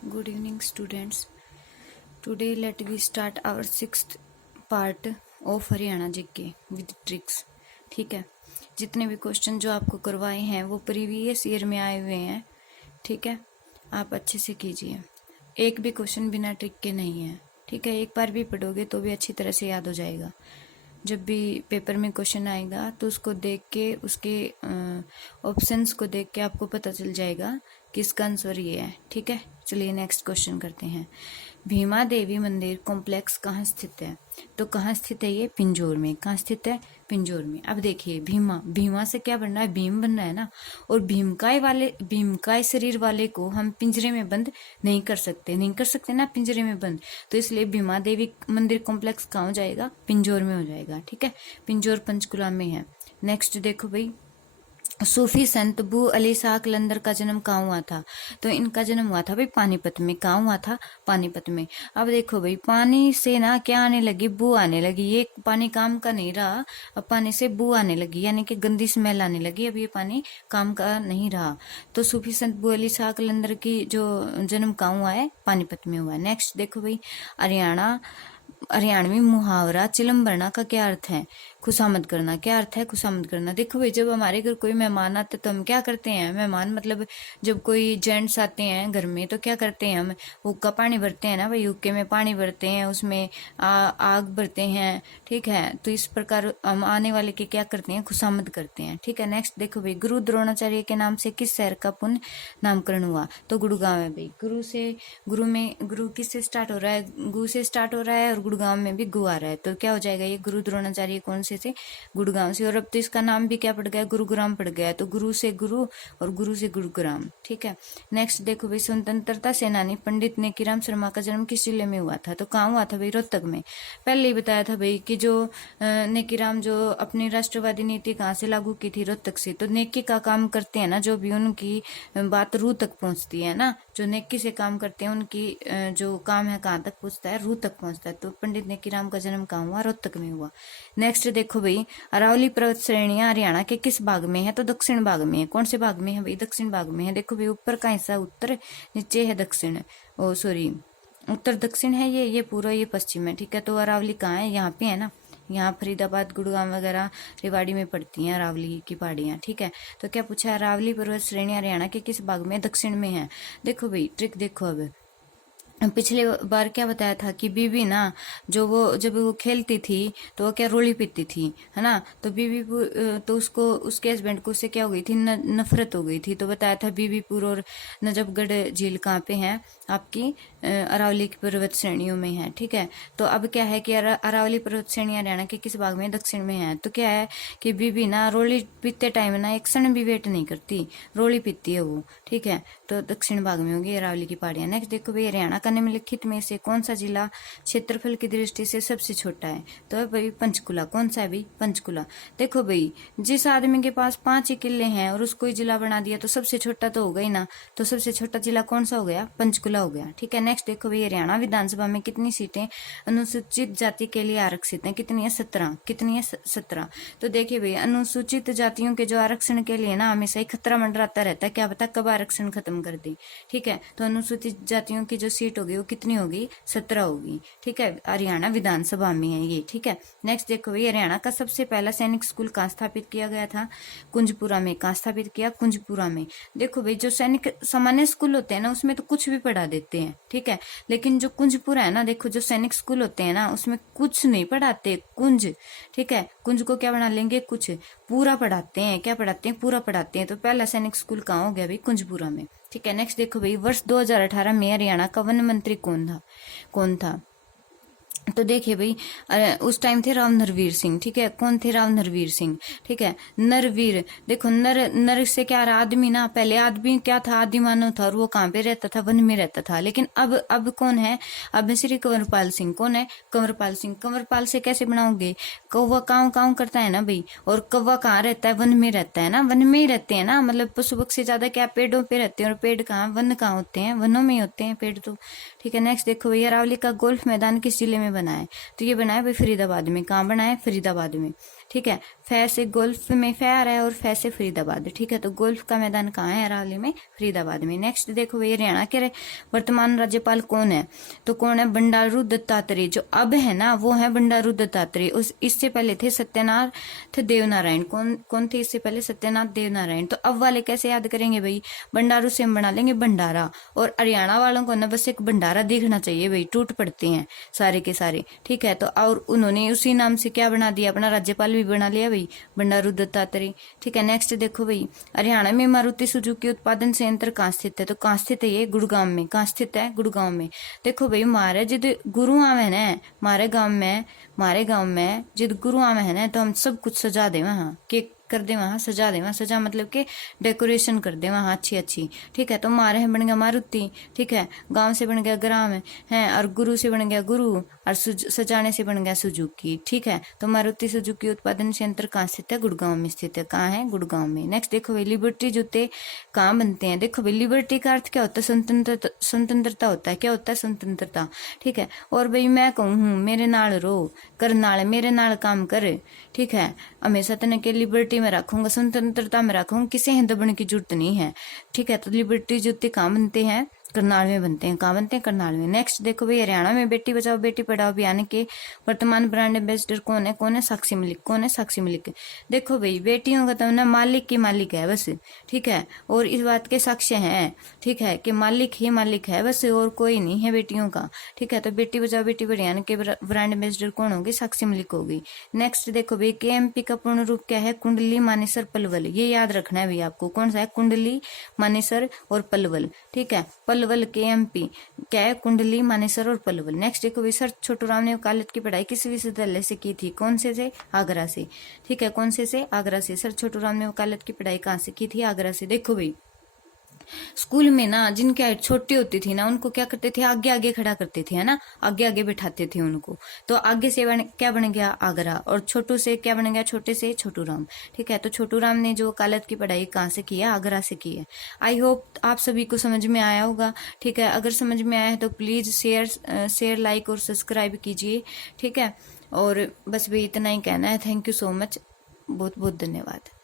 Good evening, students. Today, let we start our sixth part of Haryana GK with tricks. ठीक है, जितने भी question जो आपको करवाए हैं वो प्रीवियस ईयर में आए हुए हैं. ठीक है, आप अच्छे से कीजिए. एक भी क्वेश्चन बिना ट्रिक के नहीं है. ठीक है, एक बार भी पढ़ोगे तो भी अच्छी तरह से याद हो जाएगा. जब भी पेपर में क्वेश्चन आएगा तो उसको देख के, उसके ऑप्शंस को देख के आपको पता चल जाएगा कि इसका आंसर ये है. ठीक है, चलिए नेक्स्ट क्वेश्चन करते हैं. भीमा देवी मंदिर कॉम्प्लेक्स कहाँ स्थित है? तो कहाँ स्थित है ये? पिंजौर में. कहाँ स्थित है? पिंजौर में. अब देखिए, भीमा से क्या बनना है? भीम बनना है ना. और भीमकाय शरीर वाले को हम पिंजरे में बंद नहीं कर सकते ना पिंजरे में बंद. तो इसलिए भीमा देवी मंदिर कॉम्प्लेक्स कहाँ हो जाएगा? पिंजौर में हो जाएगा. ठीक है, पिंजौर पंचकुला में है. नेक्स्ट देखो भाई, सूफी संत बू अली शाह कलंदर का जन्म कहाँ हुआ था? तो इनका जन्म हुआ था भाई पानीपत में. कहाँ हुआ था? पानीपत में. अब देखो भाई, पानी से ना क्या आने लगी? बू आने लगी. ये पानी काम का नहीं रहा, अब पानी से बू आने लगी, यानी कि गंदी स्मेल आने लगी. अब ये पानी काम का नहीं रहा. तो सूफी संत बू अली शाह कलंदर की जो जन्म कहाँ हुआ है? पानीपत में हुआ है. नेक्स्ट देखो भाई, हरियाणवी मुहावरा चिलम भरना का क्या अर्थ है? खुशामद करना. क्या अर्थ है? खुशामद करना. देखो भाई, जब हमारे घर कोई मेहमान आते तो हम क्या करते हैं? मेहमान मतलब जब कोई जेंट्स आते हैं घर में तो क्या करते हैं? हम हुक्का पानी भरते हैं ना भाई. हुक्के में पानी भरते हैं, उसमें आग भरते हैं. ठीक है, तो इस प्रकार हम आने वाले के क्या करते हैं? खुशामद करते हैं. ठीक है, नेक्स्ट देखो भाई, गुरु द्रोणाचार्य के नाम से किस शहर का पुनः नामकरण हुआ? तो गुड़गांव है भाई. गुरु किससे स्टार्ट हो रहा है? गु से स्टार्ट हो रहा है और गुड़गांव में भी गु आ रहा है. तो क्या हो जाएगा ये? गुरु द्रोणाचार्य कौन से? गुड़गांव से. और अब तो इसका नाम भी क्या पड़ गया? गुरुग्राम पड़ गया. तो गुरु से गुरु और गुरु से गुरुग्राम. ठीक है, नेक्स्ट देखो भाई, स्वतंत्रता सेनानी पंडित नेकीराम शर्मा का जन्म किस जिले में हुआ था? तो कहाँ हुआ था भाई? रोहतक में. पहले ही बताया था भाई कि जो नेकीराम जो अपनी राष्ट्रवादी नीति कहाँ से लागू की थी? रोहतक से. तो नेकी का काम करते हैं ना, जो भी उनकी बात रूह तक पहुंचती है ना, जो नेकी से काम करते हैं उनकी जो काम है कहाँ तक पहुंचता है? रूह तक पहुंचता है. तो पंडित नेकीराम का जन्म कहाँ हुआ? रोहतक में हुआ. नेक्स्ट देखो भाई, अरावली पर्वत श्रेणियां हरियाणा के किस भाग में है? तो दक्षिण भाग में है. कौन से भाग में है भाई? दक्षिण भाग में है. देखो भाई, ऊपर का हिस्सा उत्तर, नीचे है दक्षिण. ओ सॉरी, उत्तर दक्षिण है ये पूरा, ये पश्चिम है. ठीक है, तो अरावली कहाँ है? यहाँ पे है ना. यहाँ फरीदाबाद, गुड़गांव वगैरह रेवाड़ी में पड़ती हैं अरावली की पहाड़ियाँ. ठीक है, तो क्या पूछा? अरावली पर्वत श्रेणी हरियाणा के किस भाग में? दक्षिण में है. देखो भाई, ट्रिक देखो. अब पिछले बार क्या बताया था कि बीबी ना, जब वो खेलती थी तो वो क्या रोली पीती थी, है ना. तो तो उसको, उसके हस्बैंड को उससे क्या हो गई थी? नफरत हो गई थी. तो बताया था बीबीपुर और नजफगढ़ झील कहाँ पे है? आपकी अरावली की पर्वत श्रेणियों में है. ठीक है, तो अब क्या है कि अरावली पर्वत श्रेणी हरियाणा के किस भाग में? दक्षिण में है. तो क्या है कि बीबी ना रोली पीते टाइम ना एक क्षण भी वेट नहीं करती, रोली पीती है वो. ठीक है, तो दक्षिण भाग में होगी अरावली की पहाड़ियां. नेक्स्ट देखो भाई, हरियाणा का निम्नलिखित में से कौन सा जिला क्षेत्रफल की दृष्टि से सबसे छोटा है? तो भाई पंचकुला. कौन सा है भाई? पंचकुला. देखो भाई, जिस आदमी के पास 5 ही किले हैं और उसको ही जिला बना दिया तो सबसे छोटा तो होगा ही ना. तो सबसे छोटा जिला कौन सा हो गया? पंचकुला हो गया. ठीक है, नेक्स्ट देखो भाई, हरियाणा विधानसभा में कितनी सीटें अनुसूचित जाति के लिए आरक्षित है? कितनी है? 17. कितनी है? 17. तो देखिए भाई, अनुसूचित जातियों के जो आरक्षण के लिए ना हमेशा ही खतरा मंडराता रहता है. क्या पता कब आरक्षण खत्म कर दे. ठीक है, तो अनुसूचित जातियों की जो सीट होगी वो कितनी होगी? 17 होगी. ठीक है, हरियाणा विधानसभा में है ये. ठीक है, नेक्स्ट देखो भाई, हरियाणा का सबसे पहला सैनिक स्कूल कहाँ स्थापित किया गया था? कुंजपुरा में. कहाँ स्थापित किया? कुंजपुरा में. देखो भाई, जो सैनिक सामान्य स्कूल होते हैं ना उसमें तो कुछ भी पढ़ा देते हैं. ठीक है, लेकिन जो कुंजपुरा है ना, देखो जो सैनिक स्कूल होते हैं ना उसमें कुछ नहीं पढ़ाते, कुंज. ठीक है, कुंज को क्या बना लेंगे? कुछ. पूरा पढ़ाते हैं. क्या पढ़ाते हैं? पूरा पढ़ाते हैं. तो पहला सैनिक स्कूल कहाँ हो गया भाई? कुंजपुरा में. ठीक है, नेक्स्ट देखो भाई, वर्ष 2018 में हरियाणा का वन मंत्री कौन था? तो देखिए भाई, उस टाइम थे राव नरवीर सिंह. ठीक है, कौन थे? राव नरवीर सिंह. ठीक है, नरवीर. देखो, नर से क्या रहा? आदमी ना. पहले आदमी क्या था? आदि मानव था और वो कहाँ पे रहता था? वन में रहता था. लेकिन अब कौन है? अब श्री कंवरपाल सिंह. कौन है? कंवरपाल सिंह. कंवरपाल से कैसे बनाओगे? कौवा काव काव करता है ना भाई, और कौवा कहाँ रहता है? वन में रहता है ना. वन में ही रहते हैं ना, मतलब पशु पक्षी ज्यादा क्या पेड़ों पे रहते हैं, और पेड़ कहाँ? वन कहाँ होते हैं? वनों में ही होते हैं पेड़ तो. ठीक है, नेक्स्ट देखो भैया, अरावली का गोल्फ मैदान किस जिले में बना है? तो ये बना है भाई फरीदाबाद में. कहाँ बना है? फरीदाबाद में. ठीक है। फै से गोल्फ में फै आ रहा है और फै से फरीदाबाद, ठीक है। तो गोल्फ का मैदान कहाँ है अरावली में? फरीदाबाद में। नेक्स्ट देखो भाई हरियाणा के वर्तमान राज्यपाल कौन है? तो कौन है? बंडारू दत्तात्रेय। जो अब है ना वो है बंडारू दत्तात्रेय। उस इससे पहले थे सत्यनाथ देवनारायण। कौन थे इससे पहले? सत्यनाथ देवनारायण। तो अब वाले कैसे याद करेंगे भाई? बंडारू से हम बना लेंगे भंडारा, और हरियाणा वालों को ना बस एक भंडारा दिखना चाहिए भाई, टूट पड़ते हैं सारे के सारे, ठीक है। तो और उन्होंने उसी नाम से क्या बना दिया? अपना राज्यपाल भी बना लिया भाई, बंडारू दत्तात्रेय, ठीक है। नेक्स्ट देखो भाई हरियाणा में मारुति सुजुकी उत्पादन संयंत्र कहाँ स्थित है? तो कहाँ स्थित है ये? गुड़गांव में। कहाँ स्थित है? गुड़गांव में। देखो भाई मारे जिद गुरु आवे है ना मारे गांव में जिद गुरु आवे है ना, तो हम सब कुछ सजा दे वहां, केक कर दे वहां, सजा दे वहां, सजा मतलब के डेकोरेशन कर दे वहां अच्छी अच्छी, ठीक है। तो मारे है बन गया मारुति, ठीक है। गांव से बन गया ग्राम है, और गुरु से बन गया गुरु, और सजाने से बन गया सुजुकी, ठीक है। तो मारुति सुजुकी उत्पादन संयंत्र कहाँ स्थित है? गुड़गांव में स्थित है। कहाँ है? गुड़गांव में। नेक्स्ट देखो भाई लिबर्टी जूते कहाँ बनते हैं? देखो भाई लिबर्टी का अर्थ क्या होता है? स्वतंत्रता होता है। क्या होता है? स्वतंत्रता, ठीक है। और भाई मैं कहूँ मेरे नाल रो, करनाल मेरे नाल काम कर, ठीक है। हमेशा तने के लिबर्टी में रखूंगा, स्वतंत्रता में रखूंगा, किसी हैं दबने की जरूरत नहीं है, ठीक है। तो लिबर्टी जूते कहाँ बनते हैं? करनाल में बनते हैं। कहाँ बनते हैं? करनाल में। नेक्स्ट देखो भाई हरियाणा में बेटी बचाओ बेटी पढ़ाओ अभियान के वर्तमान ब्रांड एम्बेसडर कौन है? कौन है? साक्षी मलिक। कौन है? साक्षी मलिक। देखो भाई बेटियों का तो ना मालिक की मालिक है बस, ठीक है। और इस बात के साक्ष्य हैं, ठीक है, कि मालिक ही मालिक है बस, और कोई नहीं है बेटियों का, ठीक है। तो बेटी बचाओ बेटी पढ़ाओ के ब्रांड एम्बेसडर कौन होगी? साक्षी मलिक होगी। नेक्स्ट देखो भाई KMP का पूर्ण रूप क्या है? कुंडली मानेसर पलवल। ये याद रखना है भाई आपको। कौन सा है? कुंडली मानेसर और पलवल, ठीक है। पलवल KMP क्या है? कुंडली मानेसर और पलवल। नेक्स्ट देखो भाई सर छोटू राम ने वकालत की पढ़ाई किस विश्वविद्यालय से की थी? कौन से? आगरा से, ठीक है। कौन से? आगरा से। सर छोटू राम ने वकालत की पढ़ाई कहाँ से की थी? आगरा से। देखो भाई स्कूल में ना जिनकी हाइट छोटी होती थी ना उनको क्या करते थे? आगे आगे खड़ा करते थे, है ना, आगे आगे बिठाते थे उनको। तो आगे से क्या बन गया? आगरा, और छोटू से क्या बन गया? छोटे से छोटू राम, ठीक है। तो छोटू राम ने जो वकालत की पढ़ाई कहाँ से की है? आगरा से की है। आई होप आप सभी को समझ में आया होगा, ठीक है। अगर समझ में आया है तो प्लीज शेयर लाइक और सब्सक्राइब कीजिए, ठीक है। और बस भी इतना ही कहना है। थैंक यू सो मच, बहुत बहुत धन्यवाद।